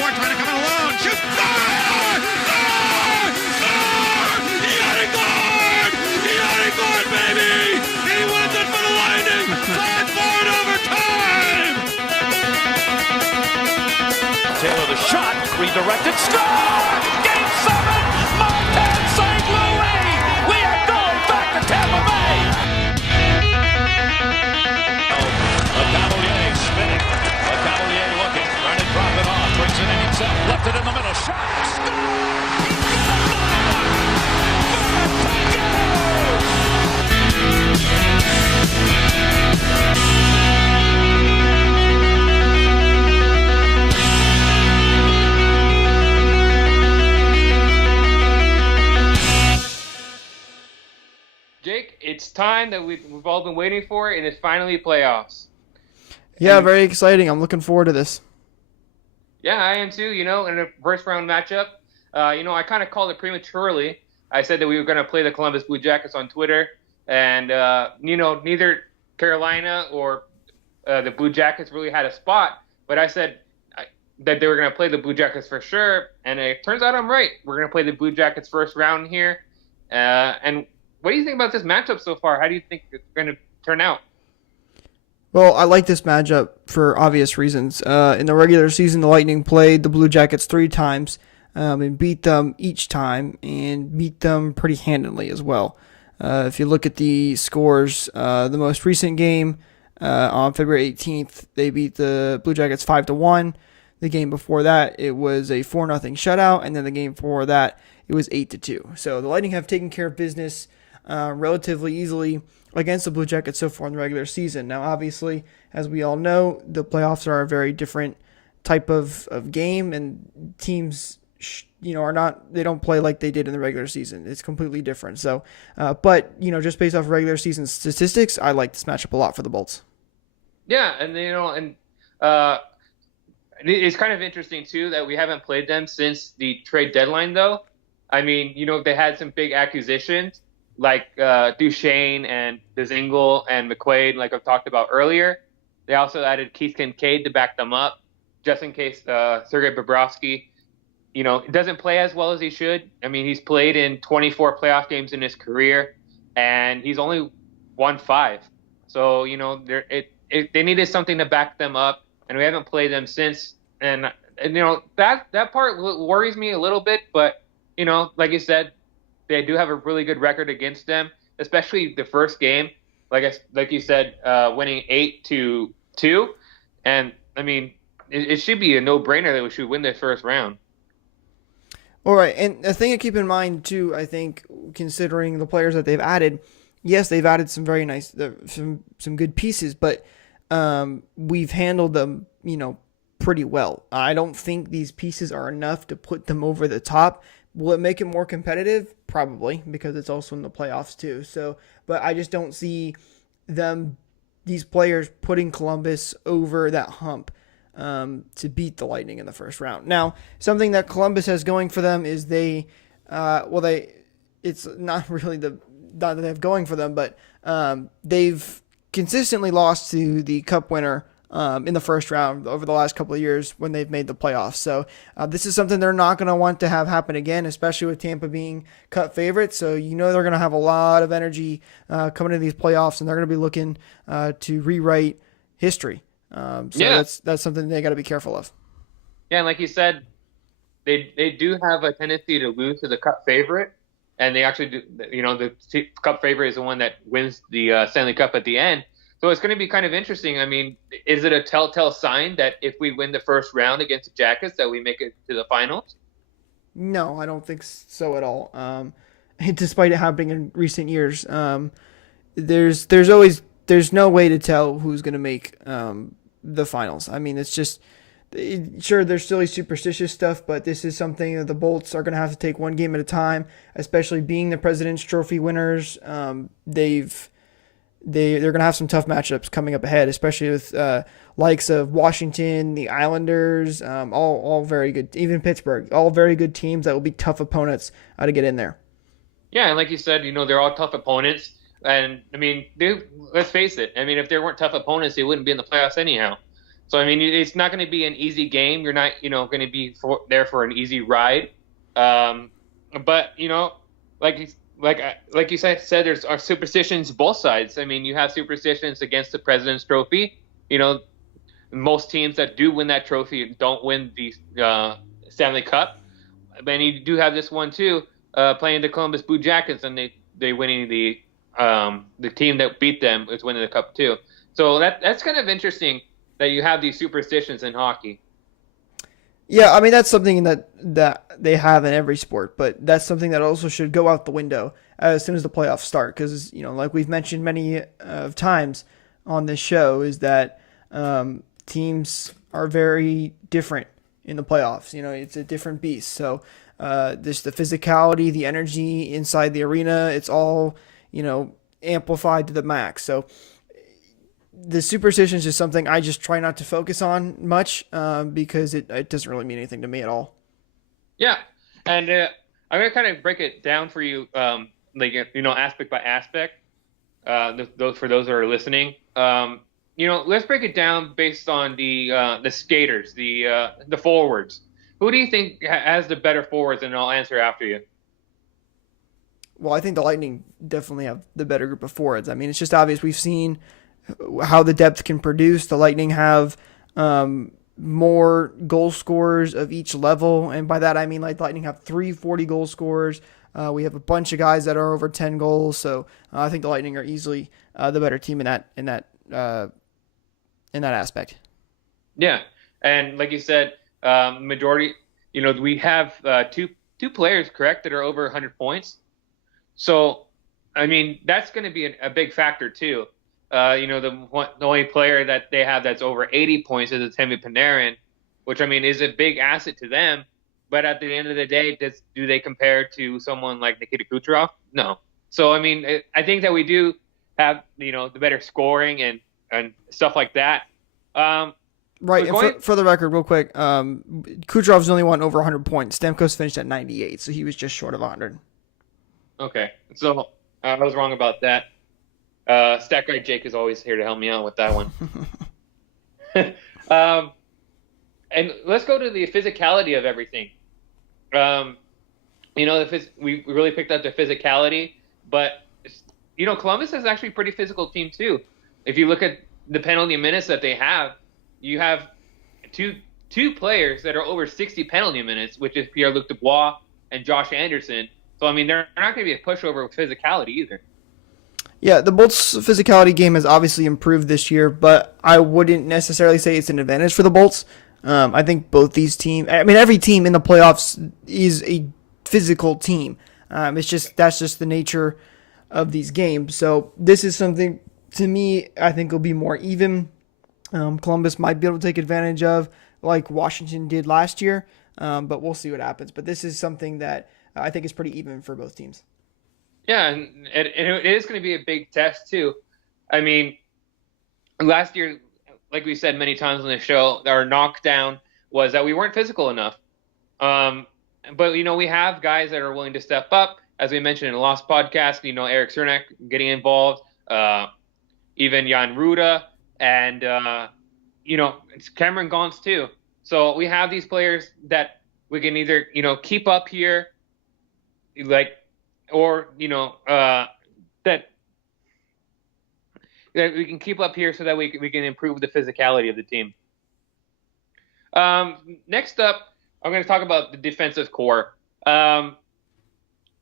score, trying to come in alone. Shoot! Score! Score! Score! He had it good! He had it good, baby! He wins it for the Lightning! 5-4 in overtime! Taylor the shot, redirected, score! Game 7, Montana St. Louis! We are going back to Tampa Bay! Cavalier spinning. Cavalier looking, trying to drop it off, brings it in himself, left it in the middle, shot, score! Jake, it's time that we've all been waiting for, and it's finally playoffs. Yeah, very exciting. I'm looking forward to this. Yeah, I am too. In a first round matchup, I kind of called it prematurely. I said that we were going to play the Columbus Blue Jackets on Twitter, and neither Carolina or the Blue Jackets really had a spot. But I said that they were going to play the Blue Jackets for sure, and it turns out I'm right. We're going to play the Blue Jackets first round here. And what do you think about this matchup so far? How do you think it's going to turn out? Well, I like this matchup for obvious reasons. In the regular season, the Lightning played the Blue Jackets 3 times and beat them each time and beat them pretty handily as well. If you look at the scores, the most recent game on February 18th, they beat the Blue Jackets 5-1. The game before that, it was a 4-0 shutout, and then the game before that, it was 8-2. So the Lightning have taken care of business relatively easily against the Blue Jackets so far in the regular season. Now, obviously, as we all know, the playoffs are a very different type of game, and teams, they don't play like they did in the regular season. It's completely different. So, but just based off regular season statistics, I like this matchup a lot for the Bolts. Yeah, and it's kind of interesting too that we haven't played them since the trade deadline, though. I mean, they had some big acquisitions like Duchesne and Dzingel and McQuaid, like I've talked about earlier. They also added Keith Kincaid to back them up, just in case Sergei Bobrovsky, doesn't play as well as he should. I mean, he's played in 24 playoff games in his career, and he's only won 5. So, they needed something to back them up, and we haven't played them since. And that part worries me a little bit, but, like you said, they do have a really good record against them, especially the first game. Like you said, winning 8-2, and I mean, it should be a no-brainer that we should win the first round. All right, and a thing to keep in mind too, I think, considering the players that they've added. Yes, they've added some very nice, some good pieces, but we've handled them, pretty well. I don't think these pieces are enough to put them over the top. Will it make it more competitive? Probably, because it's also in the playoffs too. So, but I just don't see these players putting Columbus over that hump to beat the Lightning in the first round. Now, something that Columbus has going for them is it's not really not that they have going for them, but they've consistently lost to the Cup winner in the first round over the last couple of years when they've made the playoffs. So this is something they're not going to want to have happen again, especially with Tampa being Cup favorites. So they're going to have a lot of energy coming into these playoffs, and they're going to be looking to rewrite history. That's something they got to be careful of. Yeah, and like you said, they do have a tendency to lose to the Cup favorite, and they actually do. The Cup favorite is the one that wins the Stanley Cup at the end. So it's going to be kind of interesting. I mean, is it a telltale sign that if we win the first round against the Jackets that we make it to the finals? No, I don't think so at all. Despite it happening in recent years, there's no way to tell who's going to make the finals. I mean, it's just sure there's silly superstitious stuff, but this is something that the Bolts are going to have to take one game at a time. Especially being the President's Trophy winners, they're going to have some tough matchups coming up ahead, especially with likes of Washington, the Islanders, all very good, even Pittsburgh, all very good teams that will be tough opponents to get in there. Yeah, and like you said, they're all tough opponents. And, I mean, let's face it. I mean, if they weren't tough opponents, they wouldn't be in the playoffs anyhow. So I mean, it's not going to be an easy game. You're not, going to be there for an easy ride. But like you said, there's are superstitions both sides. I mean, you have superstitions against the President's Trophy. Most teams that do win that trophy don't win the Stanley Cup. But you do have this one too, playing the Columbus Blue Jackets, and they winning the team that beat them is winning the cup too. So that's kind of interesting that you have these superstitions in hockey. Yeah, I mean that's something that they have in every sport, but that's something that also should go out the window as soon as the playoffs start, because like we've mentioned many times on this show, is that teams are very different in the playoffs. It's a different beast. So just the physicality, the energy inside the arena, it's all amplified to the max. So the superstitions is something I just try not to focus on much because it doesn't really mean anything to me at all. Yeah, and I'm gonna kind of break it down for you, aspect by aspect. For those that are listening, let's break it down based on the skaters, the forwards. Who do you think has the better forwards? And I'll answer after you. Well, I think the Lightning definitely have the better group of forwards. I mean, it's just obvious. We've seen how the depth can produce. The Lightning have more goal scorers of each level, and by that I mean the Lightning have 340 goal scorers. We have a bunch of guys that are over 10 goals, so I think the Lightning are easily the better team in that aspect. Yeah, and like you said, majority. We have two players, correct, that are over 100 points. So, I mean, that's going to be a big factor too. The only player that they have that's over 80 points is Timmy Panarin, which I mean is a big asset to them. But at the end of the day, do they compare to someone like Nikita Kucherov? No. So I mean, I think that we do have the better scoring and stuff like that. Right. And for the record, real quick, Kucherov's the only one over 100 points. Stamkos finished at 98, so he was just short of 100. Okay, so I was wrong about that. Stat guy Jake is always here to help me out with that one. And let's go to the physicality of everything. We really picked up the physicality, but Columbus is actually a pretty physical team too. If you look at the penalty minutes that they have, you have two players that are over 60 penalty minutes, which is Pierre-Luc Dubois and Josh Anderson. So I mean, they're not going to be a pushover with physicality either. Yeah, the Bolts' physicality game has obviously improved this year, but I wouldn't necessarily say it's an advantage for the Bolts. I think both these teams, I mean, every team in the playoffs is a physical team. That's just the nature of these games. So this is something, to me, I think will be more even. Columbus might be able to take advantage of, like Washington did last year, but we'll see what happens. But this is something that I think is pretty even for both teams. Yeah, and it is going to be a big test too. I mean, last year, like we said many times on the show, our knockdown was that we weren't physical enough. But we have guys that are willing to step up, as we mentioned in the last podcast. Eric Cernak getting involved, even Jan Ruda, and it's Cameron Gaunce too. So we have these players that we can either keep up here, or that we can keep up here so that we can improve the physicality of the team. Next up, I'm going to talk about the defensive core. For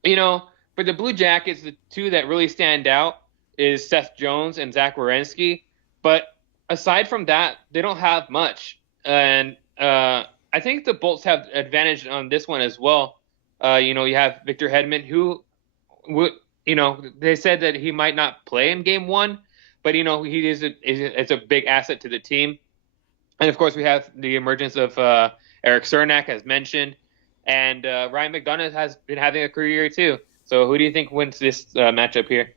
the Blue Jackets, the two that really stand out is Seth Jones and Zach Werenski. But aside from that, they don't have much. And I think the Bolts have advantage on this one as well. You have Victor Hedman, who they said that he might not play in Game 1, but he it's a big asset to the team. And of course, we have the emergence of Eric Cernak, as mentioned, and Ryan McDonough has been having a career too. So who do you think wins this matchup here?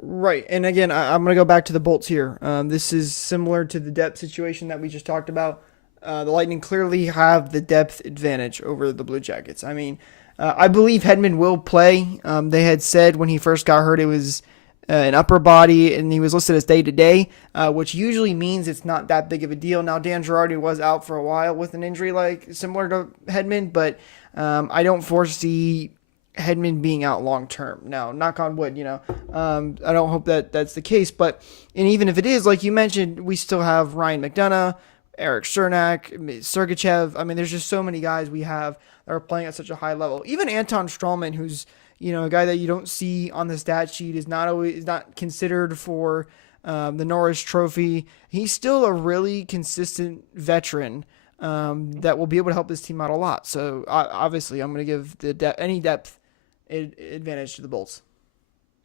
Right, and again, I'm going to go back to the Bolts here. This is similar to the depth situation that we just talked about. The Lightning clearly have the depth advantage over the Blue Jackets. I mean, I believe Hedman will play. They had said when he first got hurt it was an upper body, and he was listed as day-to-day, which usually means it's not that big of a deal. Now, Dan Girardi was out for a while with an injury similar to Hedman, but I don't foresee Hedman being out long-term. Now, knock on wood, I don't hope that that's the case, and even if it is, like you mentioned, we still have Ryan McDonough, Eric Cernak, Sergachev. I mean, there's just so many guys we have that are playing at such a high level. Even Anton Strawman, who's a guy that you don't see on the stat sheet, is not considered for the Norris Trophy. He's still a really consistent veteran that will be able to help this team out a lot. So obviously, I'm going to give any depth advantage to the Bolts.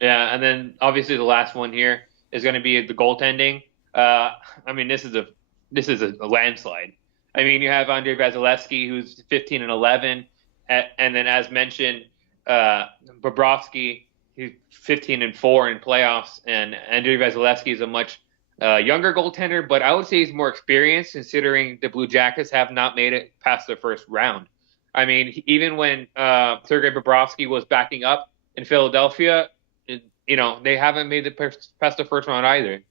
Yeah, and then obviously the last one here is going to be the goaltending. I mean, this is a landslide. I mean, you have Andrei Vasilevsky, who's 15-11, and then as mentioned, Bobrovsky, he's 15-4 in playoffs, and Andrei Vasilevsky is a much younger goaltender, but I would say he's more experienced considering the Blue Jackets have not made it past the first round. I mean, even when Sergei Bobrovsky was backing up in Philadelphia, they haven't made it past the first round either.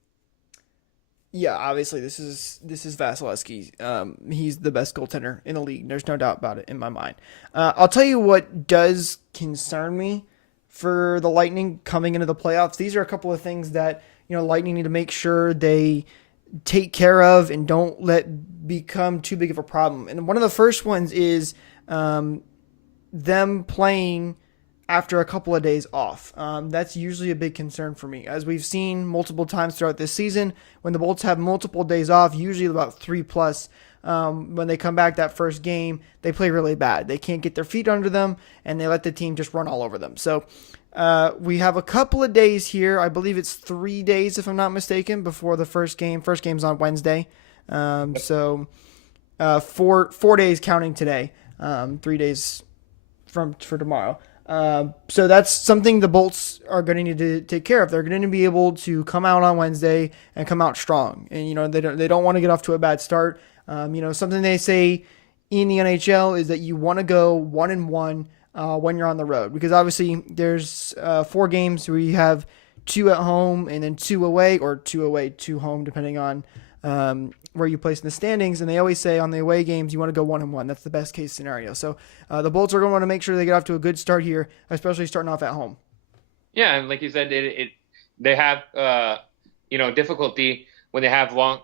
Yeah, obviously this is Vasilevsky. He's the best goaltender in the league. There's no doubt about it in my mind. I'll tell you what does concern me for the Lightning coming into the playoffs. These are a couple of things that Lightning need to make sure they take care of and don't let become too big of a problem. And one of the first ones is them playing after a couple of days off. That's usually a big concern for me. As we've seen multiple times throughout this season, when the Bolts have multiple days off, usually about 3+, when they come back that first game, they play really bad. They can't get their feet under them, and they let the team just run all over them. So we have a couple of days here. I believe it's 3 days, if I'm not mistaken, before the first game. First game's on Wednesday. So 4 days counting today, 3 days for tomorrow. So that's something the Bolts are going to need to take care of. They're going to be able to come out on Wednesday and come out strong. And, they don't want to get off to a bad start. Something they say in the NHL is that you want to go 1-1 when you're on the road, because obviously there's 4 games where you have 2 at home and then 2 away, or 2 away, 2 home, depending on where you place in the standings. And they always say on the away games, you want to go 1-1. That's the best case scenario. So the Bolts are going to want to make sure they get off to a good start here, especially starting off at home. Yeah, and like you said, they have difficulty when they have long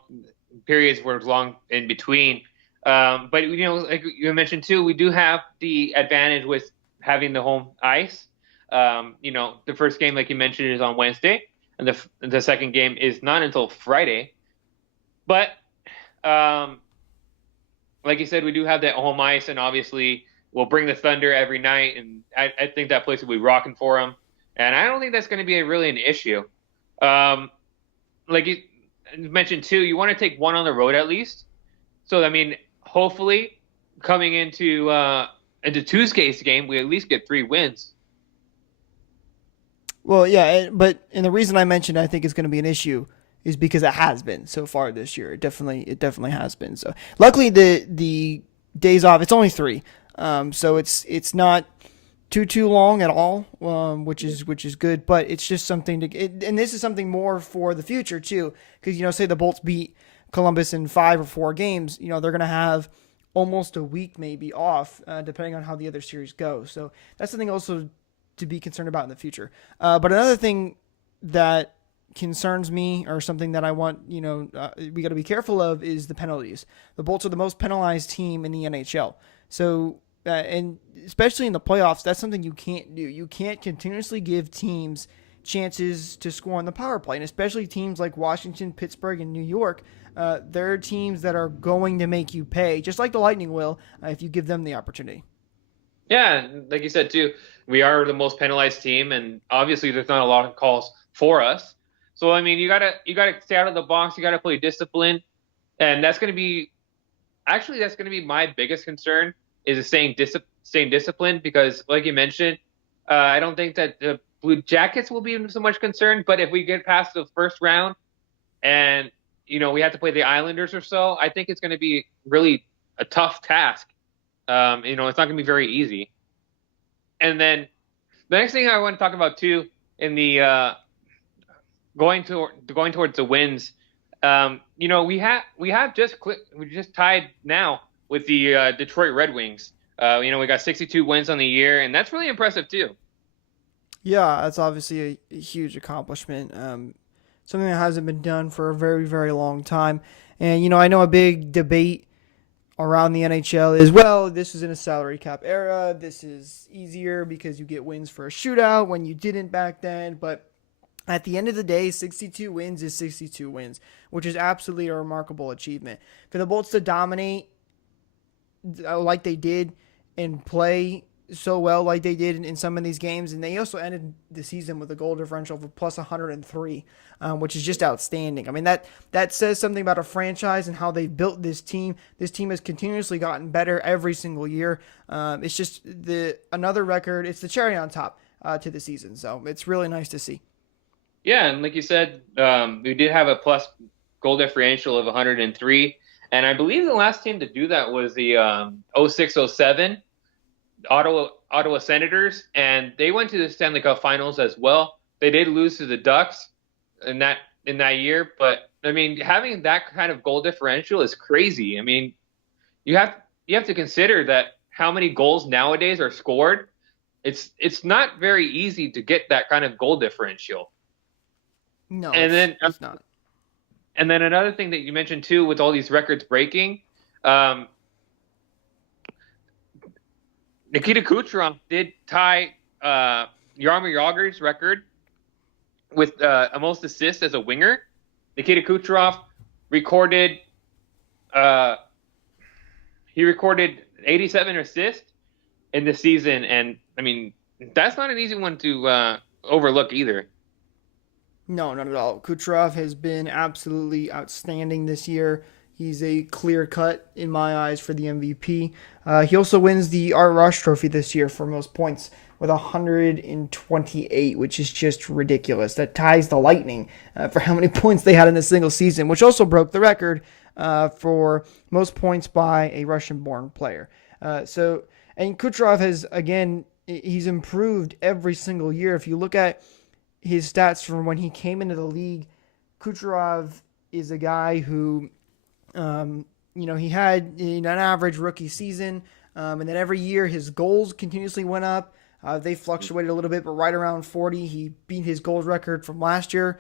periods where it's long in between. But like you mentioned too, we do have the advantage with having the home ice. The first game, like you mentioned, is on Wednesday, and the second game is not until Friday. But like you said, we do have that home ice, and obviously we'll bring the Thunder every night, and I think that place will be rocking for them. And I don't think that's going to be really an issue. Like you mentioned too, you want to take one on the road at least. So I mean, hopefully coming into Tuesday's game, we at least get 3 wins. Well, yeah, but the reason I mentioned I think it's going to be an issue is because it has been so far this year. It definitely has been. So luckily the days off, it's only 3. So it's not too long at all, which is good, but it's just something and this is something more for the future too, because say the Bolts beat Columbus in 5 or 4 games, they're going to have almost a week maybe off, depending on how the other series go. So that's something also to be concerned about in the future. But another thing that concerns me, or something that I want, we got to be careful of, is the penalties. The Bolts are the most penalized team in the NHL. So, and especially in the playoffs, that's something you can't do. You can't continuously give teams chances to score on the power play, and especially teams like Washington, Pittsburgh, and New York. They're teams that are going to make you pay, just like the Lightning will, if you give them the opportunity. Yeah, like you said too, we are the most penalized team, and obviously there's not a lot of calls for us. So I mean, you gotta stay out of the box. You gotta play discipline, and that's gonna be my biggest concern, is staying disciplined, because like you mentioned, I don't think that the Blue Jackets will be so much concerned. But if we get past the first round, and we have to play the Islanders or so, I think it's going to be really a tough task. It's not going to be very easy. And then the next thing I want to talk about too, in the going towards the wins. We just tied now with the Detroit Red Wings. We got 62 wins on the year, and that's really impressive too. Yeah, that's obviously a huge accomplishment. Something that hasn't been done for a very, very long time. And, I know a big debate around the NHL is, well, this is in a salary cap era. This is easier because you get wins for a shootout when you didn't back then. But at the end of the day, 62 wins is 62 wins, which is absolutely a remarkable achievement. For the Bolts to dominate like they did and play so well like they did in some of these games, and they also ended the season with a goal differential of plus 103, which is just outstanding. I mean, that says something about a franchise and how they built this team. This team has continuously gotten better every single year. It's just another record. It's the cherry on top to the season, so it's really nice to see. Yeah, and like you said, we did have a plus goal differential of 103, and I believe the last team to do that was the 06-07 Ottawa Senators, and they went to the Stanley Cup Finals as well. They did lose to the Ducks in that year, but I mean, having that kind of goal differential is crazy. I mean, you have to consider that how many goals nowadays are scored. It's not very easy to get that kind of goal differential. No, it's not. And then another thing that you mentioned too, with all these records breaking, Nikita Kucherov did tie Jaromir Jagr's record with most assists as a winger. Nikita Kucherov recorded 87 assists in the season, and I mean, that's not an easy one to overlook either. No, not at all. Kucherov has been absolutely outstanding this year. He's a clear cut in my eyes for the MVP. He also wins the Art Ross Trophy this year for most points with 128, which is just ridiculous. That ties the Lightning for how many points they had in a single season, which also broke the record for most points by a Russian-born player. And Kucherov has, again, he's improved every single year. If you look at his stats from when he came into the league, Kucherov is a guy who, he had an average rookie season, and then every year his goals continuously went up. They fluctuated a little bit, but right around 40, he beat his goals record from last year.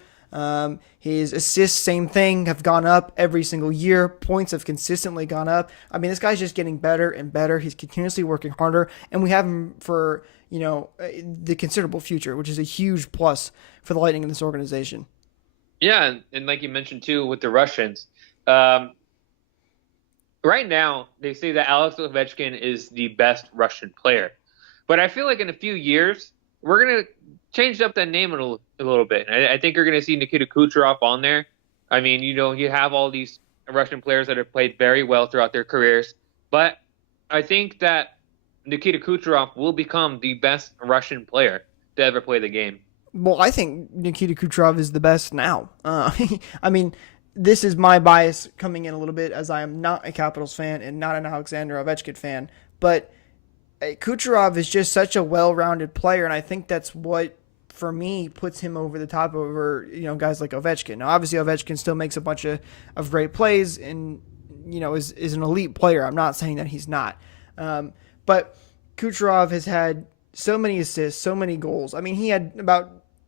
His assists, same thing, have gone up every single year. Points have consistently gone up. I mean, this guy's just getting better and better. He's continuously working harder, and we have him for, the considerable future, which is a huge plus for the Lightning in this organization. Yeah, and like you mentioned too, with the Russians, right now they say that Alex Ovechkin is the best Russian player, but I feel like in a few years we're gonna change up that name a little bit. I think you're gonna see Nikita Kucherov on there. I mean, you have all these Russian players that have played very well throughout their careers, but I think that Nikita Kucherov will become the best Russian player to ever play the game. Well, I think Nikita Kucherov is the best now. I mean, this is my bias coming in a little bit, as I am not a Capitals fan and not an Alexander Ovechkin fan, but Kucherov is just such a well-rounded player, and I think that's what, for me, puts him over the top over guys like Ovechkin. Now, obviously, Ovechkin still makes a bunch of great plays and is an elite player. I'm not saying that he's not. But Kucherov has had so many assists, so many goals. I mean, he had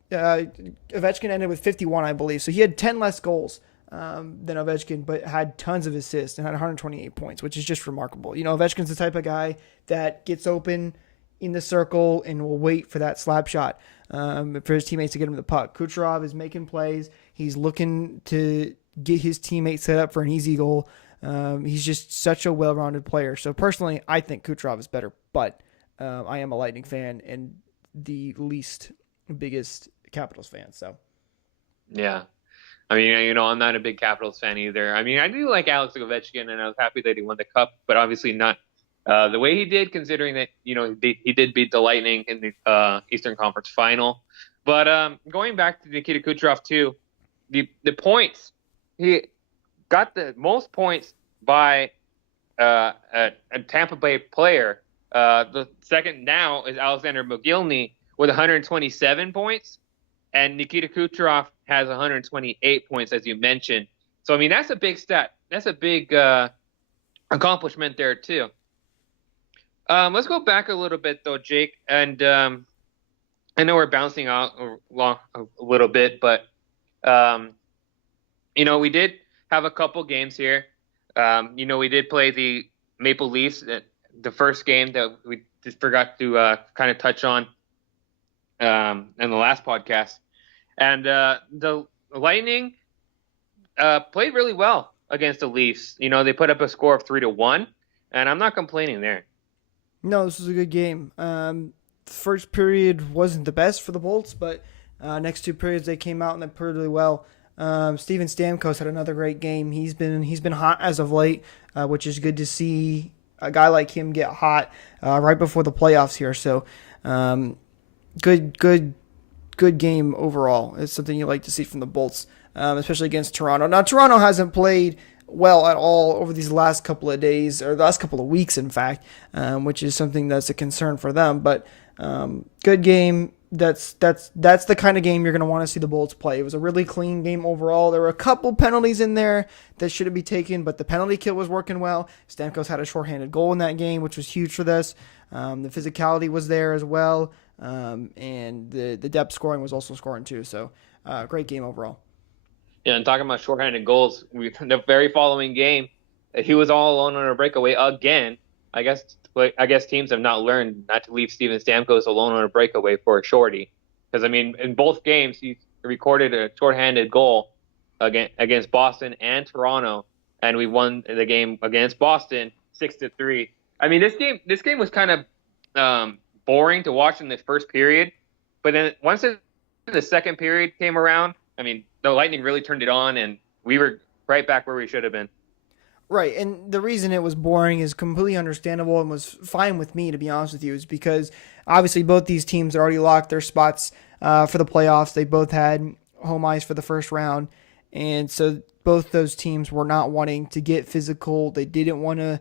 Ovechkin ended with 51, I believe. So he had 10 less goals than Ovechkin, but had tons of assists and had 128 points, which is just remarkable. Ovechkin's the type of guy that gets open in the circle and will wait for that slap shot for his teammates to get him the puck. Kucherov is making plays. He's looking to get his teammates set up for an easy goal. He's just such a well-rounded player. So personally, I think Kucherov is better, but I am a Lightning fan and the biggest Capitals fan. So yeah, I mean, I'm not a big Capitals fan either. I mean, I do like Alex Ovechkin, and I was happy that he won the Cup, but obviously not the way he did, considering that he did beat the Lightning in the Eastern Conference Final. But going back to Nikita Kucherov too, the points, he got the most points by a Tampa Bay player. The second now is Alexander Mogilny with 127 points. And Nikita Kucherov has 128 points, as you mentioned. So, I mean, that's a big stat. That's a big accomplishment there, too. Let's go back a little bit, though, Jake. And I know we're bouncing out a little bit, but, we did have a couple games here. We did play the Maple Leafs, the first game that we just forgot to kind of touch on in the last podcast. And the Lightning played really well against the Leafs. They put up a score of 3-1, and I'm not complaining there. No, this was a good game. First period wasn't the best for the Bolts, but next two periods they came out and they played really well. Steven Stamkos had another great game. He's been hot as of late, which is good to see a guy like him get hot right before the playoffs here. So good game overall. It's something you like to see from the Bolts, especially against Toronto. Now, Toronto hasn't played well at all over these last couple of days, or the last couple of weeks, in fact, which is something that's a concern for them. But good game. That's the kind of game you're going to want to see the Bolts play. It was a really clean game overall. There were a couple penalties in there that shouldn't be taken, but the penalty kill was working well. Stamkos had a shorthanded goal in that game, which was huge for this. The physicality was there as well, and the depth scoring was also scoring too. So great game overall. Yeah, and talking about shorthanded goals, the very following game, he was all alone on a breakaway again. I guess teams have not learned not to leave Steven Stamkos alone on a breakaway for a shorty. Because, I mean, in both games, he recorded a shorthanded goal against Boston and Toronto, and we won the game against Boston 6-3. I mean, this game was kind of boring to watch in the first period, but then once the second period came around, I mean, the Lightning really turned it on, and we were right back where we should have been. Right, and the reason it was boring is completely understandable and was fine with me, to be honest with you, is because obviously both these teams already locked their spots for the playoffs. They both had home ice for the first round, and so both those teams were not wanting to get physical. They didn't want to,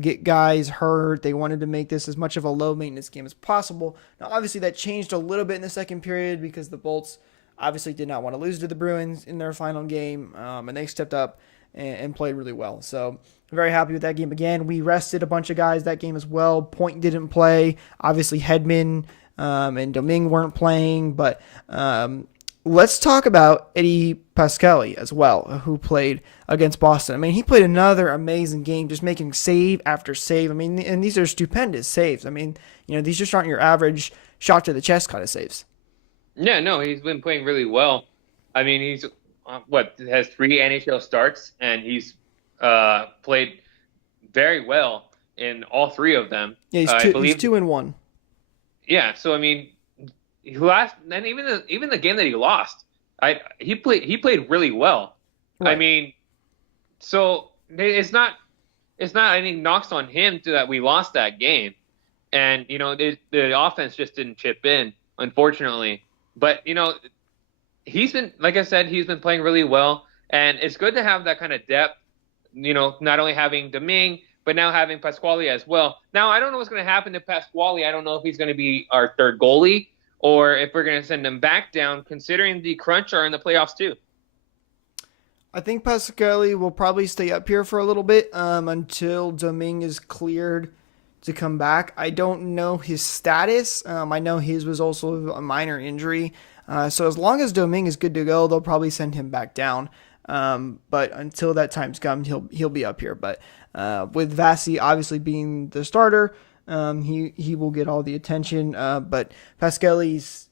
get guys hurt. They wanted to make this as much of a low-maintenance game as possible. Now, obviously, that changed a little bit in the second period because the Bolts obviously did not want to lose to the Bruins in their final game, and they stepped up and played really well. So I'm very happy with that game. Again, we rested a bunch of guys that game as well. Point didn't play. Obviously, Hedman and Domingue weren't playing. But let's talk about Eddie Pascali as well, who played against Boston. I mean, he played another amazing game, just making save after save. I mean, and these are stupendous saves. I mean, these just aren't your average shot to the chest kind of saves. Yeah, no, he's been playing really well. I mean, he's has 3 NHL starts, and he's played very well in all 3 of them. Yeah, he's 2-1. Yeah, so I mean, and even the game that he lost, he played really well. Right. I mean, so it's not any knocks on him that we lost that game, and the offense just didn't chip in, unfortunately. But he's been, like I said, he's been playing really well, and it's good to have that kind of depth. Not only having Domingue, but now having Pasquale as well. Now, I don't know what's going to happen to Pasquale. I don't know if he's going to be our third goalie or if we're going to send him back down, considering the crunch are in the playoffs too. I think Pasquale will probably stay up here for a little bit until Domingue is cleared to come back. I don't know his status. I know his was also a minor injury. So as long as Domingue is good to go, they'll probably send him back down. But until that time's come, he'll be up here. But with Vasi obviously being the starter, he will get all the attention. But Pascale's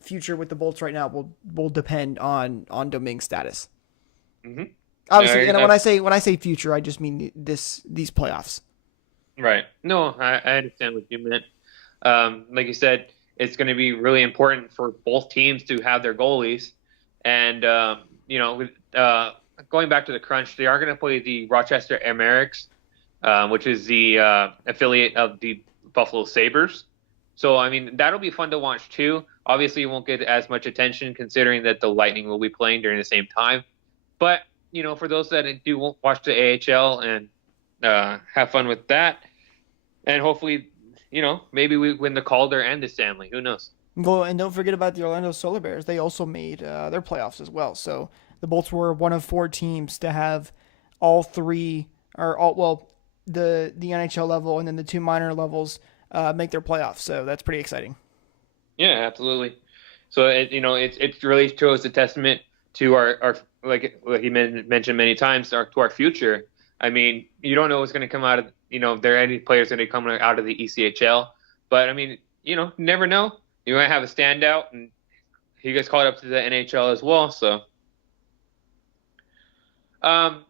future with the Bolts right now will depend on Domingue's status. Mm-hmm. Obviously, and when I say future, I just mean these playoffs. Right. No, I understand what you meant. Like you said, it's going to be really important for both teams to have their goalies. And, going back to the crunch, they are going to play the Rochester Americs, which is the affiliate of the Buffalo Sabres. So, I mean, that'll be fun to watch too. Obviously, it won't get as much attention considering that the Lightning will be playing during the same time. But, for those that do watch the AHL and have fun with that, and hopefully, maybe we win the Calder and the Stanley. Who knows? Well, and don't forget about the Orlando Solar Bears. They also made their playoffs as well. So the Bolts were one of 4 teams to have all three, or all, well, the NHL level and then the 2 minor levels make their playoffs. So that's pretty exciting. Yeah, absolutely. So it really shows a testament to our like you mentioned many times to our future. I mean, you don't know what's going to come out of there are any players going to come out of the ECHL, but I mean, you never know. You might have a standout, and he gets called up to the NHL as well. So, um,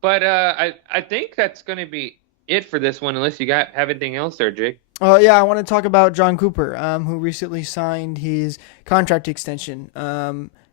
but I think that's going to be it for this one, unless you have anything else there, Jake. Yeah, I want to talk about John Cooper, who recently signed his contract extension.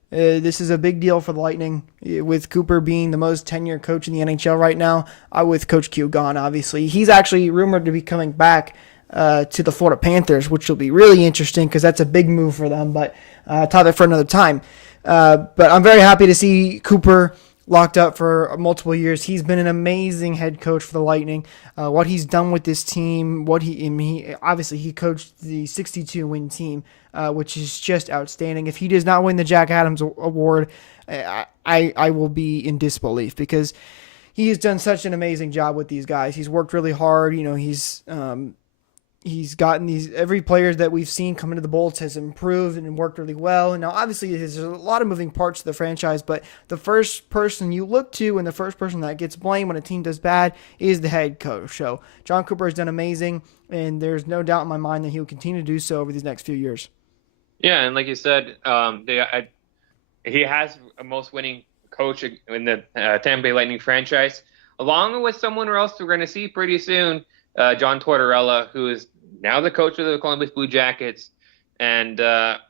This is a big deal for the Lightning, with Cooper being the most tenured coach in the NHL right now, with Coach Q gone, obviously. He's actually rumored to be coming back to the Florida Panthers, which will be really interesting because that's a big move for them, but topic for another time. But I'm very happy to see Cooper locked up for multiple years. He's been an amazing head coach for the Lightning. What he's done with this team, he coached the 62-win team, which is just outstanding. If he does not win the Jack Adams Award, I will be in disbelief, because he has done such an amazing job with these guys. He's worked really hard. He's gotten every player that we've seen come into the Bolts has improved and worked really well. And now, obviously, there's a lot of moving parts to the franchise, but the first person you look to and the first person that gets blamed when a team does bad is the head coach. So John Cooper has done amazing, and there's no doubt in my mind that he will continue to do so over these next few years. Yeah, and like you said, he has a most winning coach in the Tampa Bay Lightning franchise, along with someone else we're going to see pretty soon, John Tortorella, who is now the coach of the Columbus Blue Jackets. And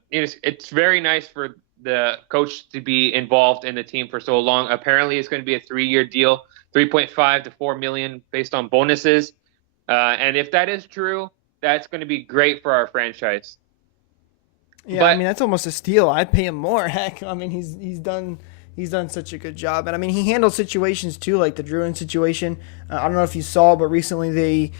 it's very nice for the coach to be involved in the team for so long. Apparently, it's going to be a 3-year deal, $3.5 to $4 million based on bonuses. And if that is true, that's going to be great for our franchise. Yeah, I mean, that's almost a steal. I'd pay him more. Heck, I mean, he's done such a good job. And I mean, he handled situations too, like the Druin situation. I don't know if you saw, but recently they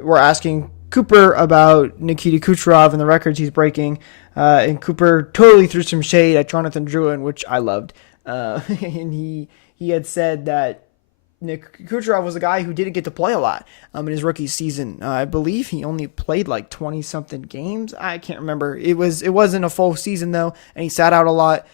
were asking Cooper about Nikita Kucherov and the records he's breaking. And Cooper totally threw some shade at Jonathan Druin, which I loved. And he had said that Kucherov was a guy who didn't get to play a lot in his rookie season. I believe he only played like 20-something games. I can't remember. It wasn't a full season, though, and he sat out a lot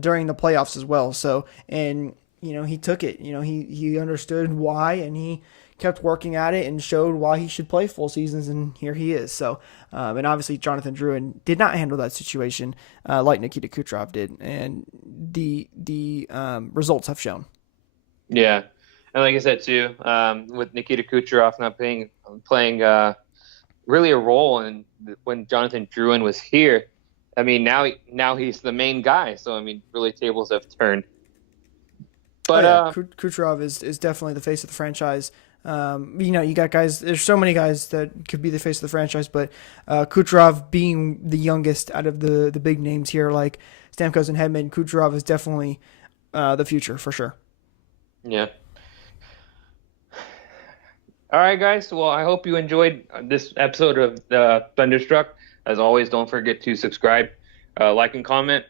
during the playoffs as well. So, and he took it. He understood why, and he kept working at it and showed why he should play full seasons, and here he is. So, and obviously Jonathan Druin did not handle that situation like Nikita Kucherov did, and the results have shown. Yeah. And like I said too, with Nikita Kucherov not playing really a role in when Jonathan Druin was here, I mean now he's the main guy. So I mean, really tables have turned. But Kucherov is definitely the face of the franchise. You got guys. There's so many guys that could be the face of the franchise, but Kucherov being the youngest out of the big names here, like Stamkos and Hedman, Kucherov is definitely the future for sure. Yeah. All right, guys. Well, I hope you enjoyed this episode of Thunderstruck. As always, don't forget to subscribe, like, and comment.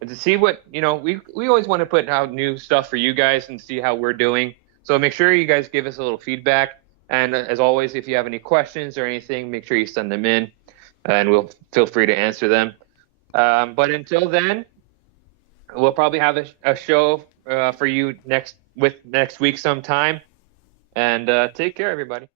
And to see what, we always want to put out new stuff for you guys and see how we're doing. So make sure you guys give us a little feedback. And as always, if you have any questions or anything, make sure you send them in, and we'll feel free to answer them. But until then, we'll probably have a show for you next week sometime. And take care, everybody.